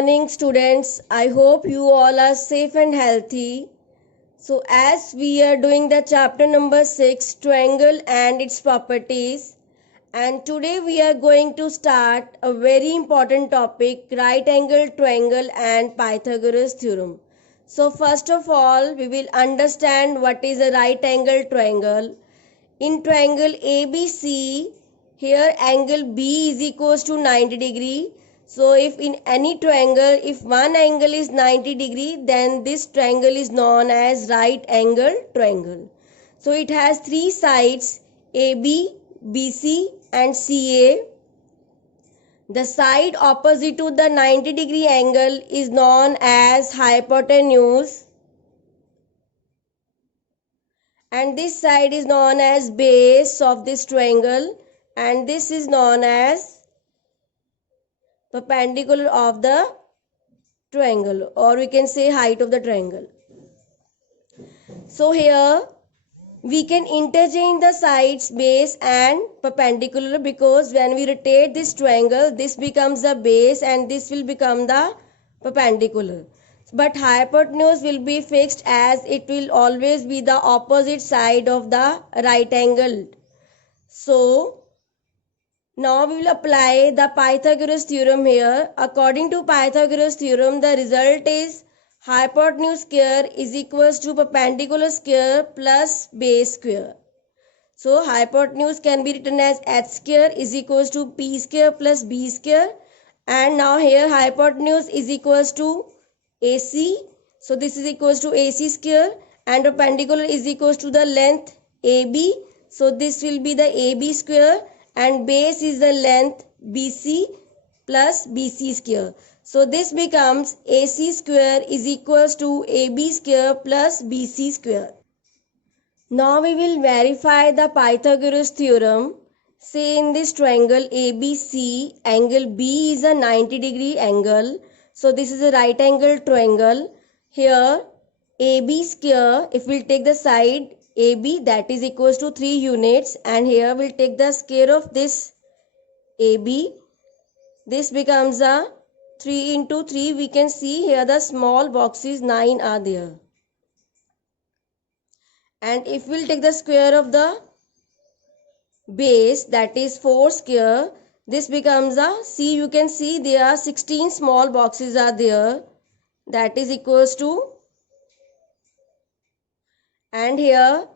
morning, students. I hope you all are safe and healthy. So, as we are doing the chapter number 6, triangle and its properties, and today we are going to start a very important topic, right angle triangle and Pythagoras theorem. So, first of all, we will understand what is a right angle triangle. In triangle ABC, here angle B is equals to 90 degree. So if in any triangle, if one angle is 90 degree, then this triangle is known as right angle triangle. So it has three sides, AB, BC and CA. The side opposite to the 90 degree angle is known as hypotenuse. And this side is known as base of this triangle, and this is known as perpendicular of the triangle, or we can say height of the triangle. So here we can interchange the sides base and perpendicular, because when we rotate this triangle, this becomes the base and this will become the perpendicular. But hypotenuse will be fixed, as it will always be the opposite side of the right angle. So now we will apply the Pythagoras theorem here. According to Pythagoras theorem, the result is hypotenuse square is equals to perpendicular square plus base square. So hypotenuse can be written as h square is equals to p square plus b square. And now here hypotenuse is equals to AC. So this is equals to AC square, and perpendicular is equals to the length AB. So this will be the AB square, and base is the length BC plus BC square. So this becomes AC square is equals to AB square plus BC square. Now we will verify the Pythagoras theorem. Say in this triangle ABC, angle B is a 90 degree angle. So this is a right angle triangle. Here AB square, if we'll take the side AB, that is equals to 3 units, and here we'll take the square of this AB. This becomes a 3 into 3. We can see here the small boxes 9 are there. And if we'll take the square of the base, that is 4 square, this becomes a, see, you can see there are 16 small boxes are there, that is equals to, and here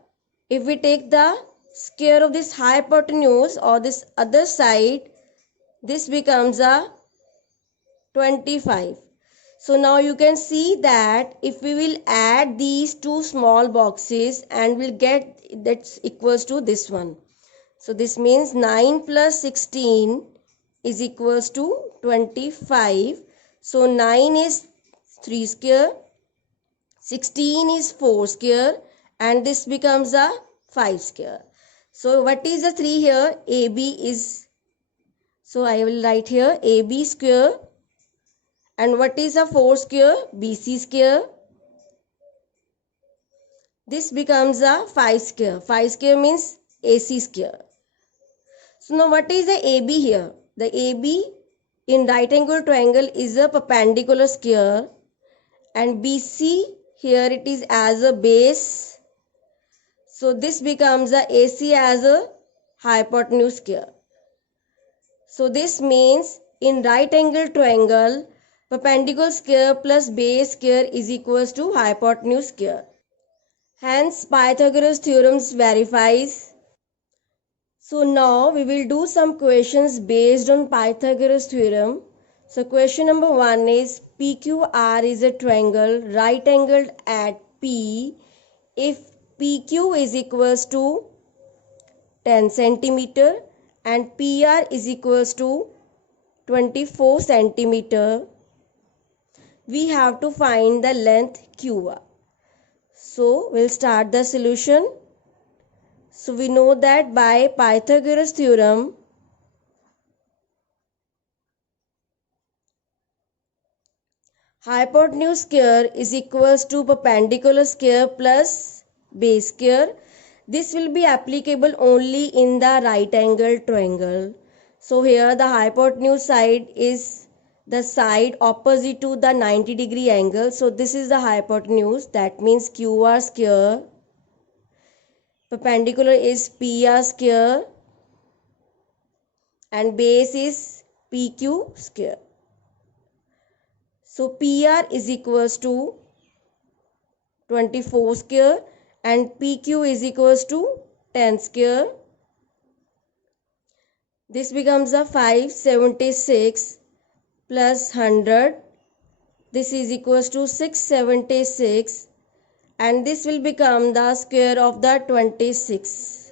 if we take the square of this hypotenuse or this other side, this becomes a 25. So now you can see that if we will add these two small boxes, and we'll get that's equals to this one. So this means 9 plus 16 is equals to 25. So 9 is 3 square, 16 is 4 square, and this becomes a 5 square. So what is the 3 here? AB is, so I will write here AB square. And what is a 4 square? BC square. This becomes a 5 square. 5 square means AC square. So now what is the AB here? The AB in right angle triangle is a perpendicular square, and BC here it is as a base. So this becomes a AC as a hypotenuse square. So this means in right angle triangle, perpendicular square plus base square is equals to hypotenuse square. Hence Pythagoras theorem verifies. So now we will do some questions based on Pythagoras theorem. So question number 1 is PQR is a triangle right angled at P if PQ is equals to 10 centimeter and PR is equals to 24 centimeter. We have to find the length QR. So we'll start the solution. So we know that by Pythagoras theorem, hypotenuse square is equals to perpendicular square plus base square. This will be applicable only in the right angle triangle. So here the hypotenuse side is the side opposite to the 90-degree angle. So this is the hypotenuse. That means QR square. Perpendicular is PR square. And base is PQ square. So PR is equals to 24 square and PQ is equals to 10 square. This becomes a 576 plus 100. This is equals to 676 and this will become the square of the 26.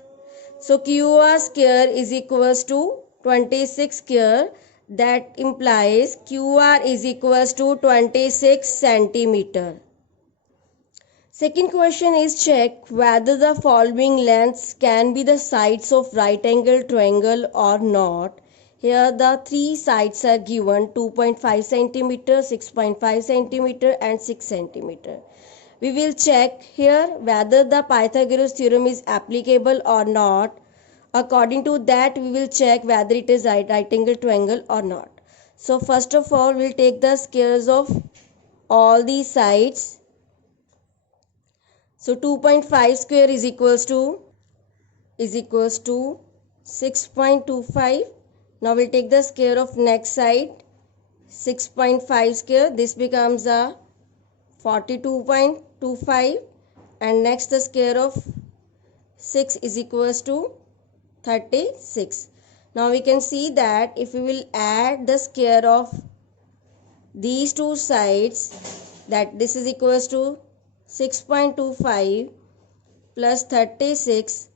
So QR square is equals to 26 square. That implies QR is equals to 26 centimeter. Second question is check whether the following lengths can be the sides of right angle triangle or not. Here the three sides are given 2.5 cm, 6.5 cm and 6 cm. We will check here whether the Pythagoras theorem is applicable or not. According to that, we will check whether it is right angle triangle or not. So first of all, we'll take the squares of all these sides. So 2.5 square is equals to 6.25. Now we'll take the square of next side 6.5 square. This becomes a 42.25 and next the square of 6 is equals to 36. Now we can see that if we will add the square of these two sides, that this is equals to 6.25 plus 36,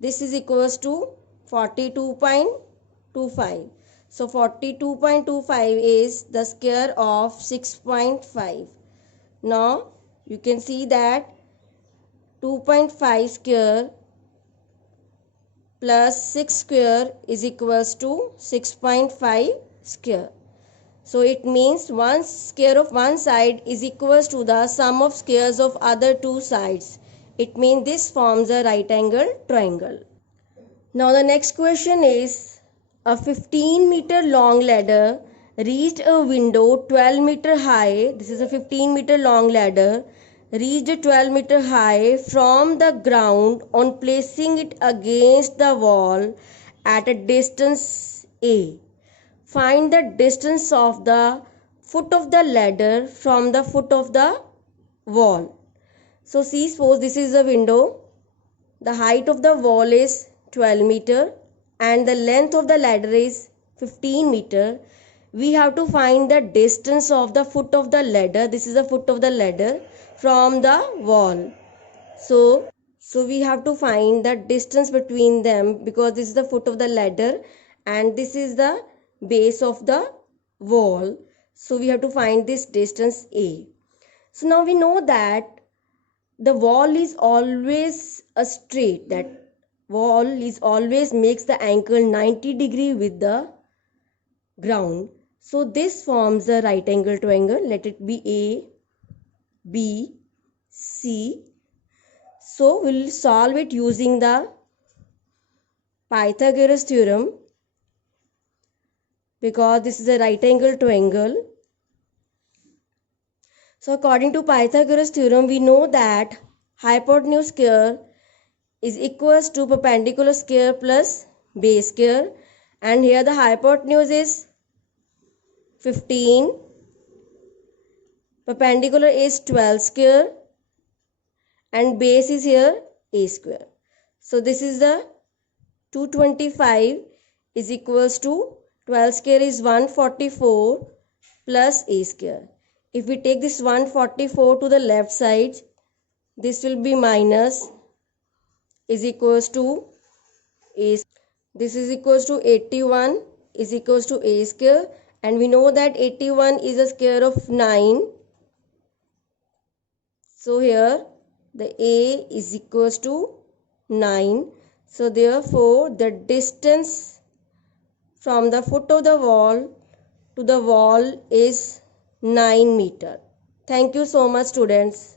this is equals to 42.25. So 42.25 is the square of 6.5. Now you can see that 2.5 square plus 6 square is equals to 6.5 square. So it means one square of one side is equals to the sum of squares of other two sides. It means this forms a right angle triangle. Now the next question is, a 15-meter long ladder reached a window 12-meter high. This is a 15-meter long ladder reached 12-meter high from the ground on placing it against the wall at a distance A. Find the distance of the foot of the ladder from the foot of the wall. So see, suppose this is a window. The height of the wall is 12 meter and the length of the ladder is 15 meter. We have to find the distance of the foot of the ladder. This is the foot of the ladder from the wall. So we have to find the distance between them because this is the foot of the ladder and this is the base of the wall. So we have to find this distance A. So now we know that the wall is always a straight. That wall is always makes the angle 90 degree with the ground. So this forms a right angle triangle. Let it be A, B, C. So we'll solve it using the Pythagoras theorem. Because this is a right angle triangle. So according to Pythagoras theorem, we know that hypotenuse square is equals to perpendicular square plus base square. And here the hypotenuse is 15. Perpendicular is 12 square. And base is here A square. So this is the 225 is equals to 12 square is 144 plus A square. If we take this 144 to the left side, this will be minus is equals to A. This is equals to 81 is equals to A square. And we know that 81 is a square of 9. So here the A is equals to 9. So therefore the distance from the foot of the wall to the wall is 9 meter. Thank you so much, students.